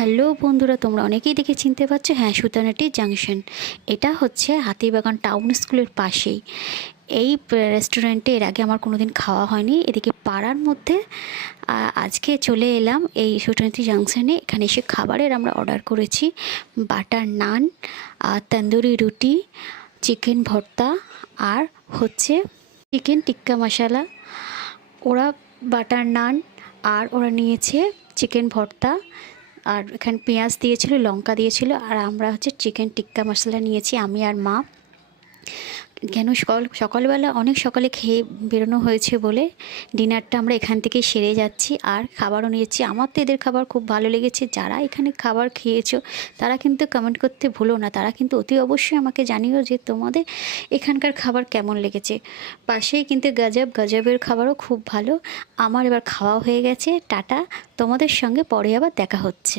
Hello বন্ধুরা, তোমরা অনেকেই দেখে চিনতে পারছো। হ্যাঁ, সুতানাটি জাংশন। এটা হচ্ছে হাতিবাগান টাউন স্কুলের পাশেই। এই রেস্টুরেন্টে এর আগে আমার কোনো দিন খাওয়া হয়নি। এদিকে পাড়ার মধ্যে আজকে চলে এলাম এই সুতানাটি জাংশনে। এখানে এসে খাবারের আমরা অর্ডার করেছি বাটার নান, তন্দুরি রুটি, চিকেন ভর্তা আর হচ্ছে চিকেন টিক্কা মশালা। ওরা বাটার নান আর ওরা নিয়েছে চিকেন ভর্তা, আর এখানে পেঁয়াজ দিয়েছিল, লঙ্কা দিয়েছিল, আর আমরা হচ্ছে চিকেন টিক্কা মশলা নিয়েছি আমি আর মা। কেন সকালবেলা অনেক সকালে খেয়ে বেরোনো হয়েছে বলে ডিনারটা আমরা এখান থেকে সেরে যাচ্ছি, আর খাবারও নিয়েছি। আমার তো এদের খাবার খুব ভালো লেগেছে। যারা এখানে খাবার খেয়েছো তারা কিন্তু কমেন্ট করতে ভুলো না, তারা কিন্তু অতি অবশ্যই আমাকে জানিও যে তোমাদের এখানকার খাবার কেমন লেগেছে। পাশেই কিন্তু গজবের খাবারও খুব ভালো। আমার এবার খাওয়া হয়ে গেছে। টাটা, তোমাদের সঙ্গে পরে আবার দেখা হচ্ছে।